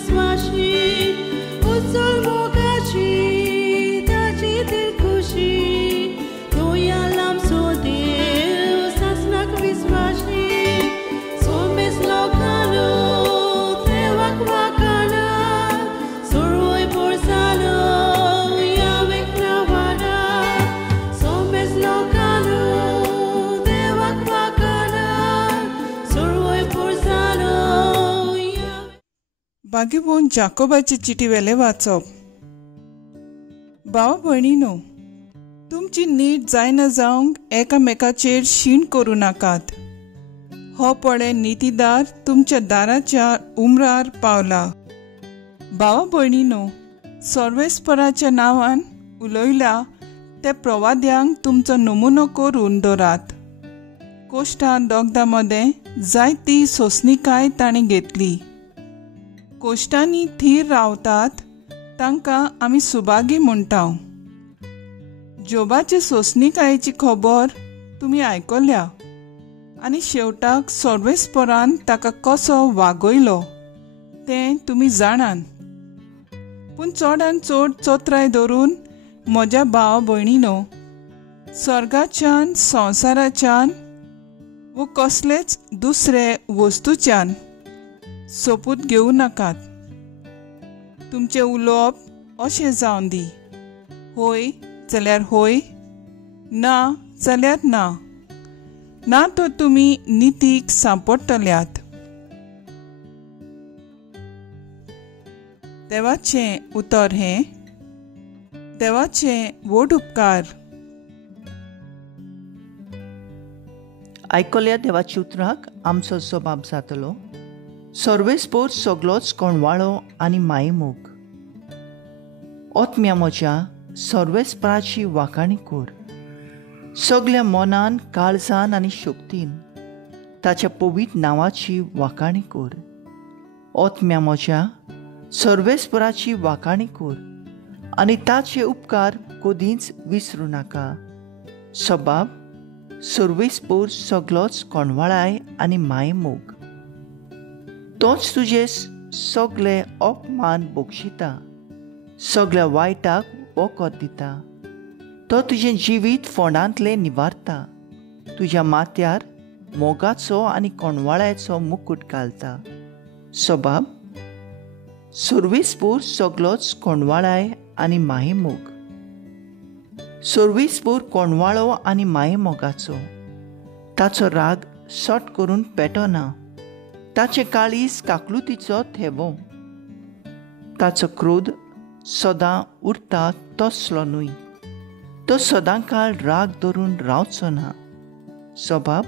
विस्वाशी उज्जवल मोगाची ताची दिलखुशी तो या लांबचो देव सासणाक विस्वाशी सोमेस लोकांनो देवाक वाखाणा सर्वोय पोरसानो यावेक नावाना सोमेस लोकांनो देवाक वाखाणा सर्वोय पोरसानो बागेबोन जाकोबाची चिटी वेले वाचप। भाव भयणीनो, तुमची नीट जायना जावंक एकामेकाचेर शीण करूं नाकात। हो पळे नितीदार तुमच्या दाराच्या उमरार पावला। भाव भयणीनो, सर्वेस्पराच्या नांवान उलयल्या ते प्रवाद्यांक तुमचो नमुनो करून दवरात। कोश्टां दोगदा मदें जायती सोंसणीकाय ताणें घेतली। कोश्टांनी थीर रावतात तांकां आमी सुभागी म्हणटाव। जोबाचे सोंसणीकायेची खबर तुमी आयकल्या आनी शेवटाक सर्वेस्परान ताका कसो वागयलो तें तुमी जाणान। पूण चडान चड चोत्राय धरून म्हज्या भाव भयणीनो, सर्गाच्यान संवसाराच्यान वो कसलेच दुसरे वस्तूच्यान सोपूत घेवं नाकात। तुमचें उलोवप अशें जावन दी, होय जाल्यार होय, ना जाल्यार ना, ना तो तुमी नितीक सांपडटल्यात। देवाचें उतर हें, देवाचें व्हड उपकार। आयकल्या देवाच्या उतराक आमचो जबाब जातलो। सर्वेस्पोर सगलोच कोणवाळो आनी मायमोग। ओतम्या म्हज्या सर्वेस्पराची वाखाणी कोर। सगल्या मनान, काळजान आनी शक्तीन ताच्या पवित्र नांवाची वाखाणी कोर। ओतम्या म्हज्या सर्वेस्पराची वाखाणी कोर आनी ताचे उपकार कधीच विसरूं नाका। सबाब सर्वेस्पोर सगलोच कोणवाळाय आनी मायमोग। तोच तुजे सगळे अपमान बक्षिता, सगळ्या वायटाक वखद दिता। तो तुजें जिवीत फोंडांतले निवारता, तुज्या माथ्यार मोगाचो आनी कोणवाळ्याचो मुकुट घालता। सबाब सर्वेस्पोर सगलोच कोणवाळाय आनी मायमोग। सर्वेस्पोर कोणवाळो आनी मायमोगाचो, ताचो राग सट करून पेटना। ताचे काळीज काकलुतीचो थेवो, ताचो क्रोध सदां उरता तसलो न्हय। तो सदां काळ राग धरून रावचो ना। सबाब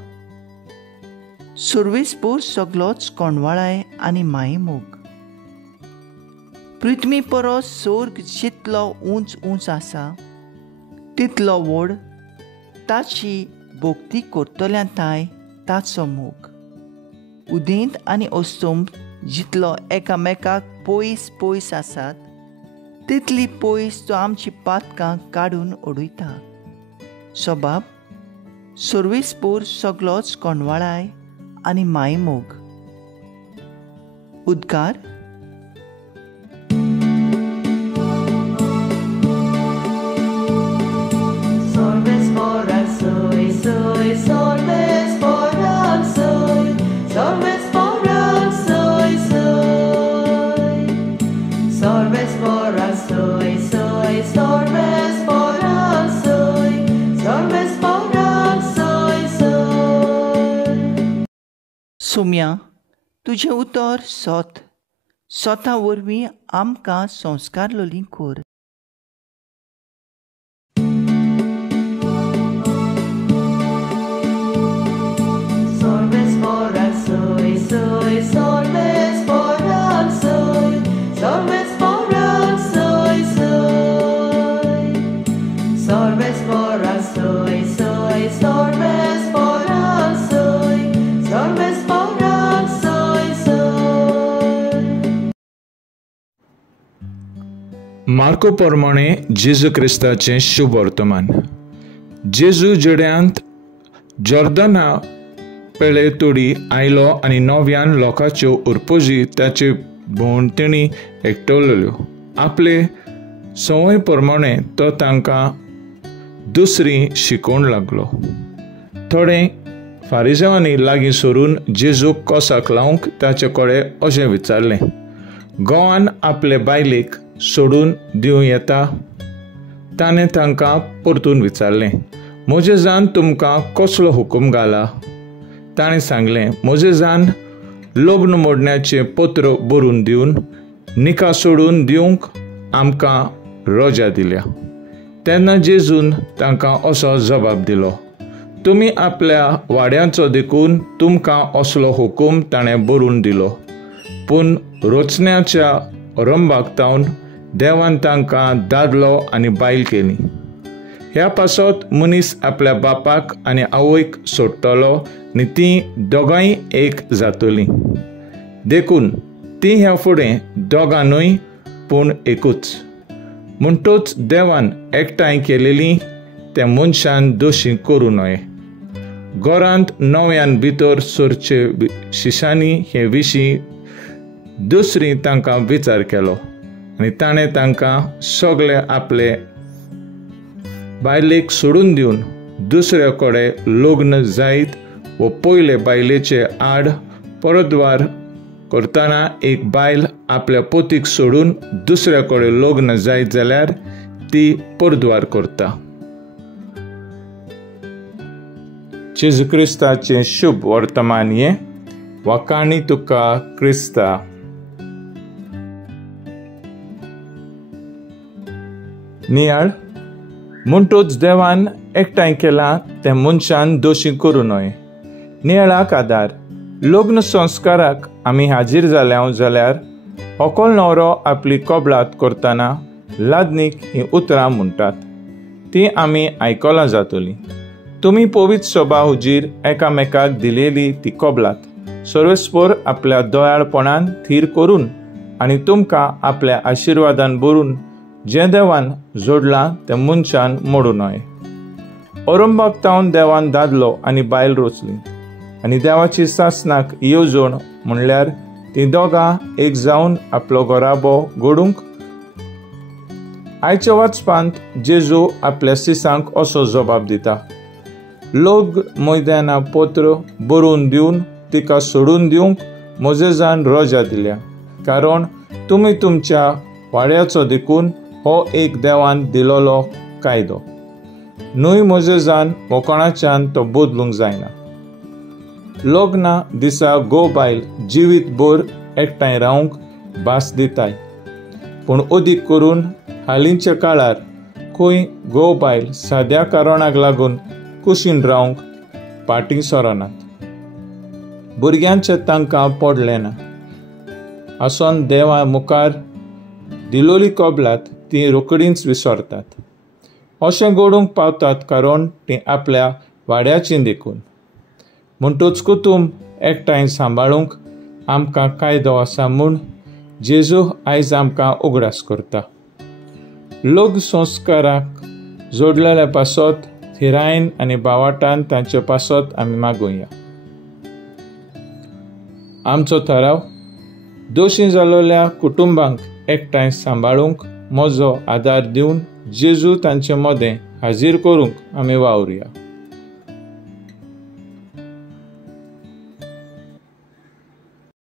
सर्वेस्पोर सगलोच कोणवाळाय आनी मायमोग। पृथ्वी परस स्वर्ग जितलो उंच उंच आसा तितलो व्हड ताची भोक्ती करतल्यांताय ताचो मोग। उदेंत आनी अस्तंत जितलो एकामेकाक पयस पयस आसात तितली पयस तो आमची पातकां काडून उडयता। सबाब सर्वेस्पोर सगलोच कोणवाळाय आनी मायमोग। उद्गार सोम्या, तुजें उतर सोत, सोता वरवीं आमकां संस्कार लोलीं कोर। मार्को प्रमाणे जेजू क्रिस्ताचें शुभ वर्तमान। जेजू जड्यांत जॉर्दना पेळे तोडी आयलो आनी नव्यान लोकांच्यो उरपोजी ताचे भोंवण तेणी एकटवल्यो. आपले संवय प्रमाणे तो तांकां दुसरी शिकोवण लागलो. थोडे फारिसांवांनी लागीं सरून जेजूक कोसाक लावंक ताचे कडेन अशें विचारलें, गोवान आपले बायलेक सोडून दिवं येता? ताणें तांकां परतून विचारलें, मोजेजान तुमकां कसलो हुकूम घाला? ताणें सांगलें, मोजेजान लग्न मोडण्याचें पत्र बरोवन दिवन निका सोडून दिवंक आमकां रोजा दिल्या. तेन्ना जेजून तांकां असो जबाब दिलो, तुमी आपल्या वाड्यांचो देखून तुमकां असलो हुकूम ताणें बरोवन दिलो, पूण रोचण्याच्या रंभाक तावन देवान तांकां दादलो आनी बायल केली. ह्या पासत मनीस आपल्या बापाक आनी आवयक सोडटलो आनी तीं दोगांय एक जातलीं. देखून तीं ह्या फुडें दोगांनूय पूण एकूच. म्हणटूच देवान एकठांय केलेलीं त्या मनशान दोशी करूं नये. घरांत नव्यान भितर सरचे शिशांनी हे विशीं दुसरी तांकां विचार केलो आनी ताणें तांकां सगळे आपले बायलेक सोडून दिवन दुसरे कडेन लग्न जायत व पयले बायलेचे आड परतवार करतना एक बायल आपल्या पतीक सोडून दुसरे कडेन लग्न जायत जाल्यार ती परतवार करता. जेजू क्रिस्ताचें शुभ वर्तमान हें वाकाणी तुका क्रिस्ता. नियाळ म्हणटूच देवान एकठांय केलां तें मनशान दोशी करूं नये. नियाळाक आदार लग्न संस्काराक आमी हाजीर जाल्या जाल्यार व्हंकल न्हवरो आपली कबलात करतना लादनीक ही उतरां म्हणटात ती आमी आयकलां जातलीं. तुमी पवित्र सभा हुजीर एकामेकाक दिलेली ती कबलात सर्वेस्पर आपल्या दयाळपणान थीर करून आनी तुमकां आपल्या आशिर्वादान भरून जें देवान जोडलां तें मनशान मोडूं नये. अरंभाक तावन देवान दादलो आनी बायल रचली आनी देवाची सासणाक येवजण म्हणल्यार तीं दोगां एक जावन आपलो घोराबो घडूंक. आयच्या वाचपांत जेजू आपल्या सिसांक असो जबाब दिता, लोक मैदाना पत्र बरोवन दिवन तिका सोडून दिवंक मोजेजान रोजा दिल्या, कारण तुमी तुमच्या वाड्याचो देखून हो एक देवान दिलोलो कायदो. न्हय मोजेजान व कोणाच्यान तो बदलूंक जायना. लग्ना दिसा गो बायल जिवीत भर एकठांय रावंक भास दिताय, पूण अदीक करून हालींच्या काळार खंय गो बायल साद्या कारणाक लागून कुशीन रावंक फाटीं सरनात. भुरग्यांचें तांकां पडलें ना आसोन देवा मुखार दिलोली कबलात ती रोकडींच विसरतात. अशें घडूंक पावतात कारण तीं आपल्या वाड्याचीं देखून. म्हणटूच कुटूंब एकठांय सांबाळूंक आमकां कायदो आसा म्हूण जेजू आयज आमकां उगडास करता. लोक संस्काराक जोडलेल्या पासत थिरायन आनी बावाटान तांचे पासत आमी मागुया. आमचो थाराव दोशी जाल्ल्या कुटुंबांक एकठांय सांबाळूंक म्हजो आदार दिवन जेजू तांचे मदें हाजीर करूंक आमी वावुरया.